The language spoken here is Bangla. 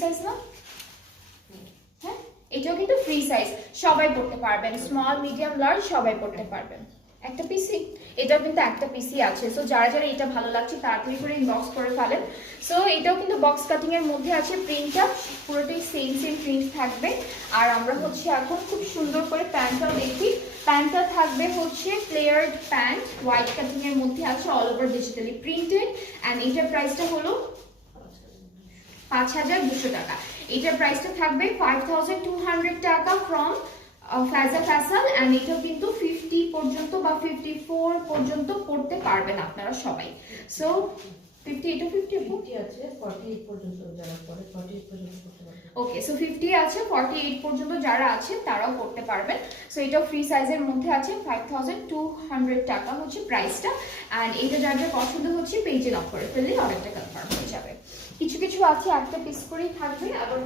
সাইজ না? হ্যাঁ, এটাও কিন্তু ফ্রি সাইজ, সবাই পড়তে পারবেন, স্মল মিডিয়াম লার্জ সবাই পড়তে পারবেন। একটা পিসি, এটাও কিন্তু একটা পিসি আছে। সো যারা যারা এটা ভালো লাগছে তাড়াতাড়ি করে ইনবক্স করে ফেলেন। সো এটাও কিন্তু বক্স কাটিং এর মধ্যে আছে, প্রিন্টটা পুরোটাই সেম সেম প্রিন্ট থাকবে। আর আমরা হচ্ছে এখন খুব সুন্দর করে প্যান্টটাও দেখি। প্যান্টটা থাকবে হচ্ছে ফ্লেয়ার্ড প্যান্ট, হোয়াইট কাটিং এর মধ্যে আছে, all over digitally printed. And এটার প্রাইসটা হলো 5200 টাকা। এটার প্রাইসটা থাকবে 5200 টাকা ফ্রম ফ্যাজা ফ্যাশন। অ্যান্ড এটা কিন্তু 50 পর্যন্ত বা 54 পর্যন্ত পড়তে পারবেন আপনারা সবাই। সো 50, এটা 50 আছে 48 পর্যন্ত যারা পড়ে 48 পর্যন্ত পড়তে পারবে। ওকে, সো 50 আছে, 48 পর্যন্ত যারা আছে তারাও করতে পারবেন। সো এটাও ফ্রি সাইজের মধ্যে আছে, 5200 টাকা হচ্ছে প্রাইসটা। অ্যান্ড এটা যার যার পছন্দ হচ্ছে পেজে নক করে ফেললে অর্ডারটা কনফার্ম হয়ে যাবে। কিছু কিছু আছে একটা পিস করেই থাকবে, আবার